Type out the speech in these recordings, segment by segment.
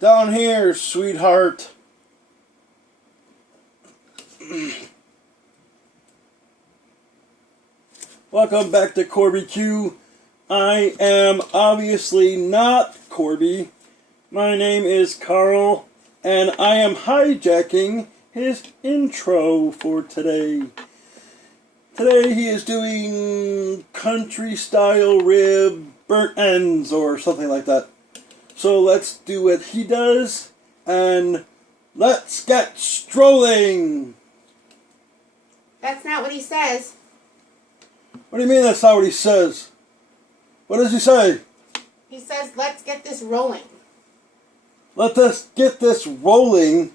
Down here, sweetheart. Welcome back to Corby Q. I am obviously not Corby. My name is Carl, and I am hijacking his intro for today. Today he is doing country style rib burnt ends or something like that. So let's do what he does and let's get strolling. That's not what he says. What do you mean that's not what he says? What does he say? He says, let's get this rolling. Let us get this rolling.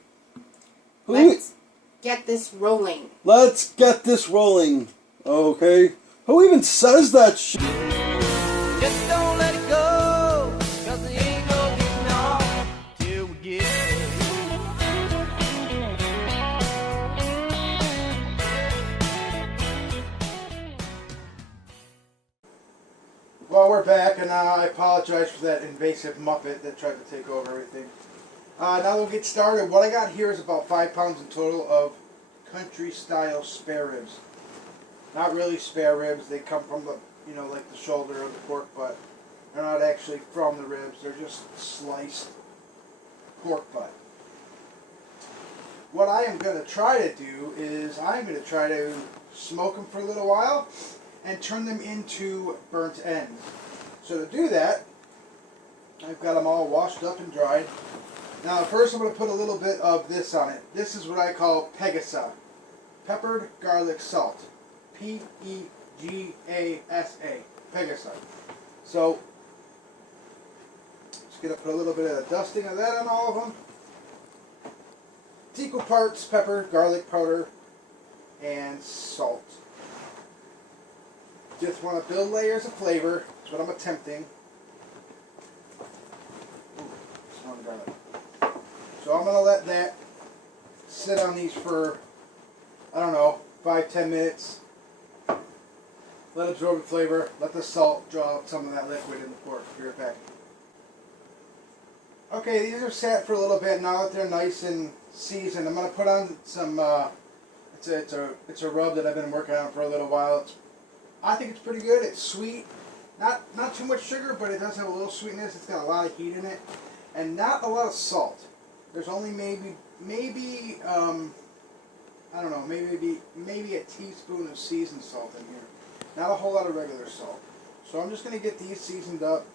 Let's get this rolling. Let's get this rolling. Okay. Who even says that shit? Just don't let it go, 'cause there ain't no getting off till we get there. Well, we're back, and I apologize for that invasive Muppet that tried to take over everything. Now we'll get started. What I got here is about 5 pounds in total of country-style spare ribs. Not really spare ribs. They come from the, like the shoulder of the pork butt. They're not actually from the ribs. They're just sliced pork butt. What I am going to try to do is I'm going to try to smoke them for a little while and turn them into burnt ends. So to do that, I've got them all washed up and dried. Now first I'm going to put a little bit of this on it. This is what I call Pegasi. Peppered garlic salt. P-E-G-A-S-A. Pegasi. So, just going to put a little bit of a dusting of that on all of them. It's equal parts pepper, garlic powder, and salt. Just want to build layers of flavor. That's what I'm attempting. Ooh, smell the garlic. So I'm going to let that sit on these for, I don't know, 5-10 minutes. Let it absorb the flavor. Let the salt draw out some of that liquid in the pork. Be right back. Okay, these are sat for a little bit. Now that they're nice and seasoned, I'm going to put on some, it's a rub that I've been working on for a little while. I think it's pretty good. It's sweet. Not too much sugar, but it does have a little sweetness. It's got a lot of heat in it. And not a lot of salt. There's only maybe I don't know, maybe a teaspoon of seasoned salt in here. Not a whole lot of regular salt. So I'm just going to get these seasoned up.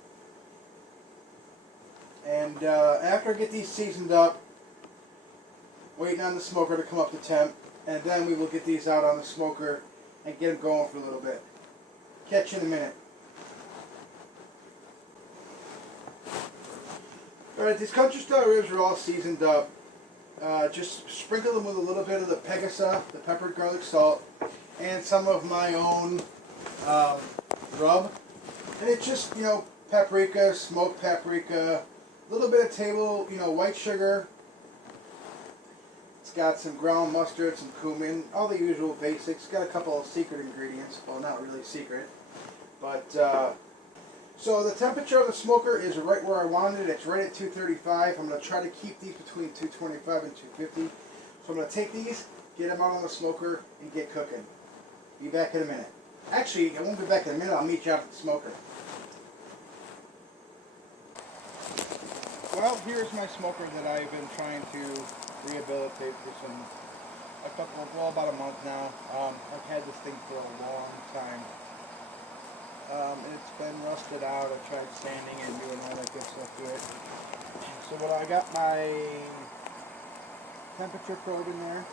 And after I get these seasoned up, waiting on the smoker to come up to temp, and then we will get these out on the smoker and get them going for a little bit. Catch you in a minute. Alright, these country style ribs are all seasoned up. Just sprinkle them with a little bit of the Pegasi, the peppered garlic salt, and some of my own rub. And it's just, paprika, smoked paprika, a little bit of table, white sugar. It's got some ground mustard, some cumin, all the usual basics. Got a couple of secret ingredients. Well, not really secret. But, so the temperature of the smoker is right where I wanted it. It's right at 235. I'm going to try to keep these between 225 and 250. So I'm going to take these, get them out on the smoker, and get cooking. Be back in a minute. Actually, I won't be back in a minute. I'll meet you out at the smoker. Well, here's my smoker that I've been trying to rehabilitate for about a month now. I've had this thing for a long time. It's been rusted out. I've tried sanding and doing all that good stuff to it. So I got my temperature probe in there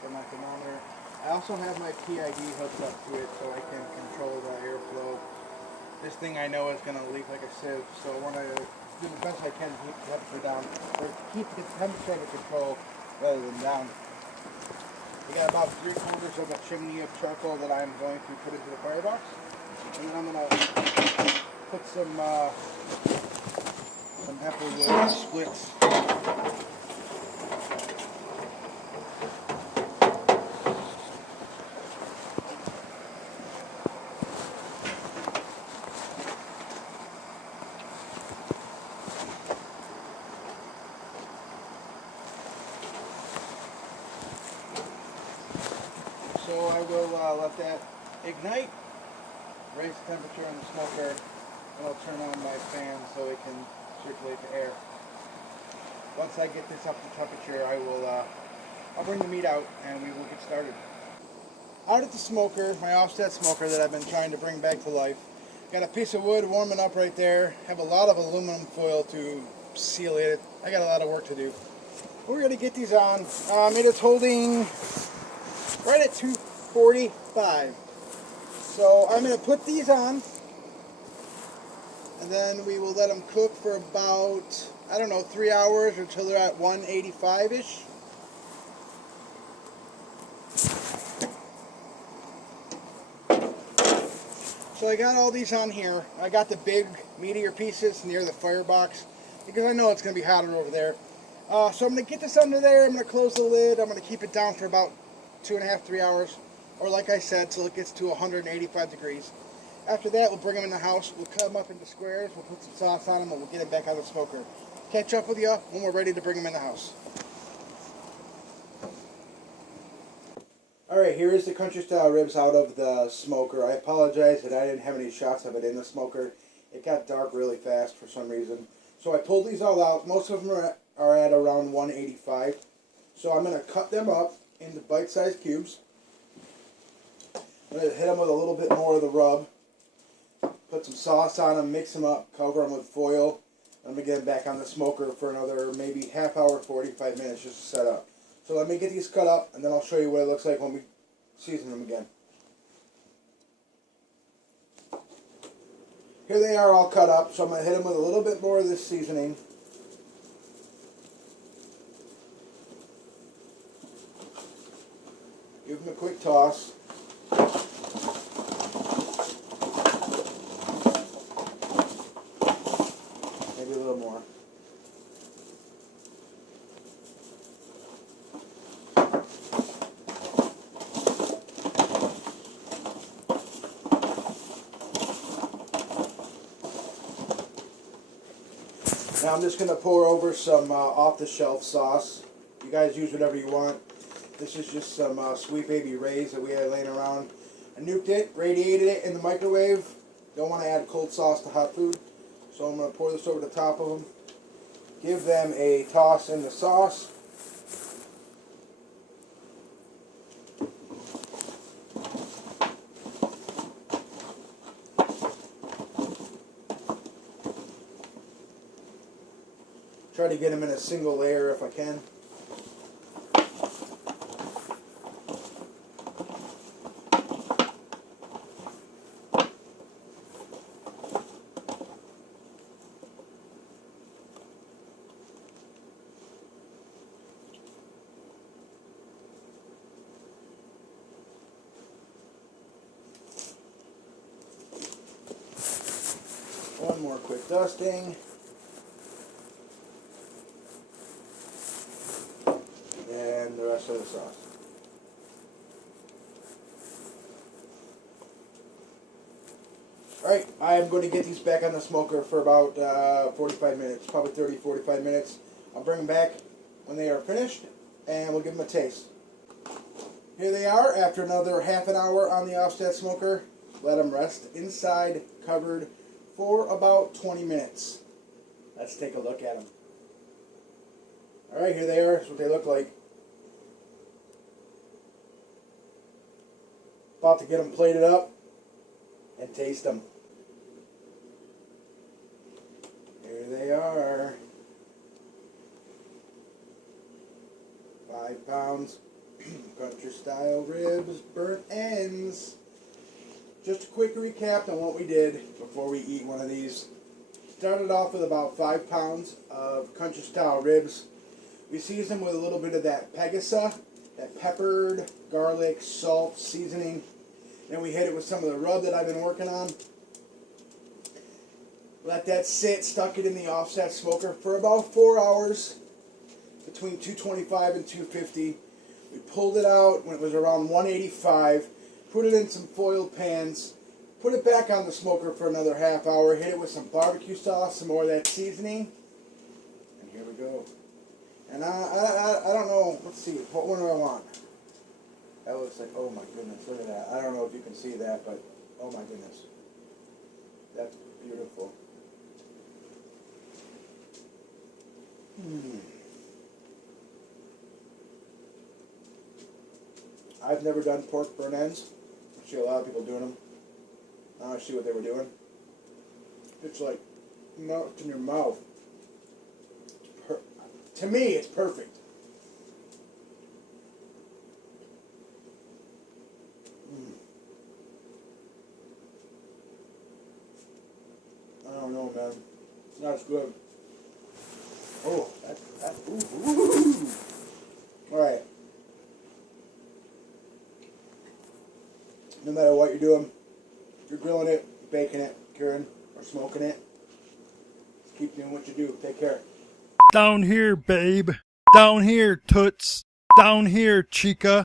for my thermometer. I also have my PID hooked up to it so I can control the airflow. This thing I know is going to leak like a sieve, so I want to do the best I can to keep the temperature down, or keep the temperature under control rather than down. We got about 3/4 of a chimney of charcoal that I'm going to put into the firebox. And then I'm going to put some apple splits. So I will let that ignite, raise the temperature in the smoker, and I'll turn on my fan so it can circulate the air. Once I get this up to temperature, I'll bring the meat out and we will get started. Out at the smoker, my offset smoker that I've been trying to bring back to life. Got a piece of wood warming up right there. Have a lot of aluminum foil to seal it. I got a lot of work to do. We're going to get these on. It is holding right at 245. So I'm going to put these on. And then we will let them cook for about, I don't know, 3 hours until they're at 185-ish. So I got all these on here. I got the big, meatier pieces near the firebox because I know it's going to be hotter over there. So I'm going to get this under there. I'm going to close the lid. I'm going to keep it down for about 2.5, 3 hours. Or like I said, till it gets to 185 degrees. After that, we'll bring them in the house. We'll cut them up into squares. We'll put some sauce on them, and we'll get them back on the smoker. Catch up with you when we're ready to bring them in the house. Alright, here is the country style ribs out of the smoker. I apologize that I didn't have any shots of it in the smoker. It got dark really fast for some reason. So I pulled these all out. Most of them are at around 185. So I'm going to cut them up into bite-sized cubes. I'm going to hit them with a little bit more of the rub. Put some sauce on them, mix them up, cover them with foil. I'm going to get them back on the smoker for another maybe half hour, 45 minutes just to set up. So let me get these cut up, and then I'll show you what it looks like when we season them again. Here they are all cut up, so I'm going to hit them with a little bit more of this seasoning. Give them a quick toss. Maybe a little more. Now I'm just going to pour over some off-the-shelf sauce. You guys use whatever you want. This is just some Sweet Baby Ray's that we had laying around. I nuked it, radiated it in the microwave. Don't want to add cold sauce to hot food. So I'm going to pour this over the top of them. Give them a toss in the sauce. Try to get them in a single layer if I can. One more quick dusting. And the rest of the sauce. Alright, I am going to get these back on the smoker for about 45 minutes, probably 30, 45 minutes. I'll bring them back when they are finished, and we'll give them a taste. Here they are after another half an hour on the offset smoker. Let them rest inside, covered, for about 20 minutes. Let's take a look at them. Alright, here they are. That's what they look like. About to get them plated up and taste them. Here they are. 5 pounds. Country style ribs, burnt ends. Just a quick recap on what we did before we eat one of these. Started off with about 5 pounds of country style ribs. We seasoned them with a little bit of that Pegasi, that peppered garlic, salt, seasoning. Then we hit it with some of the rub that I've been working on. Let that sit, stuck it in the offset smoker for about 4 hours, between 225 and 250. We pulled it out when it was around 185, put it in some foiled pans, put it back on the smoker for another half hour, hit it with some barbecue sauce, some more of that seasoning, and here we go. And I don't know, let's see, what one do I want? That looks like, oh my goodness, look at that. I don't know if you can see that, but oh my goodness. That's beautiful. I've never done pork burn ends. I see a lot of people doing them. I want to see what they were doing. It's like melts in your mouth. To me, it's perfect. I don't know, man. It's not as good. Oh, ooh. All right. No matter what you're doing, if you're grilling it, baking it, curing, or smoking it, just keep doing what you do. Take care. Down here, babe. Down here, toots. Down here, chica.